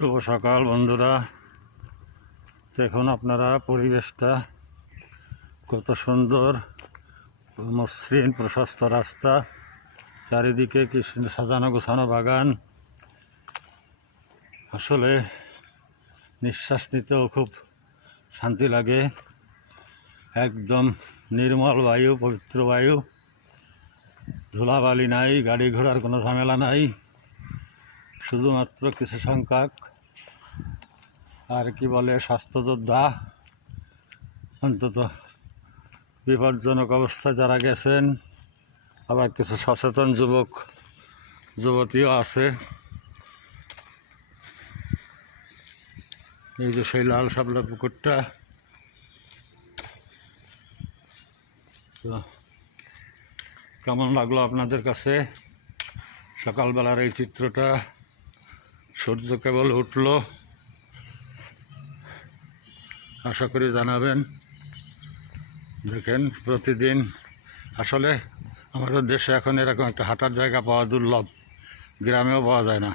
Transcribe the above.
শুভ সকাল বন্ধুরা। দেখুন আপনারা পরিবেশটা কত সুন্দর, মসৃণ প্রশস্ত রাস্তা, চারিদিকে কি সাজানো গোছানো বাগান। আসলে নিঃশ্বাস নিতেও খুব শান্তি লাগে। একদম নির্মল বায়ু, পবিত্র বায়ু, ধুলাবালি নাই, গাড়ি ঘোড়ার কোনো ঝামেলা নাই। শুধুমাত্র কিছু সংখ্যক আর কি বলে স্বাস্থ্যযোদ্ধা, অন্তত বিপজ্জনক অবস্থায় যারা গেছেন, আবার কিছু সচেতন যুবক যুবতীও আছে। এই যে সেই লাল শাপলা পুকুরটা, তো কেমন লাগলো আপনাদের কাছে সকালবেলার এই চিত্রটা? সূর্য কেবল উঠলো, আশা করি জানাবেন। দেখেন প্রতিদিন আসলে আমাদের দেশে এখন এরকম একটা হাঁটার জায়গা পাওয়া দুর্লভ, গ্রামেও পাওয়া যায় না।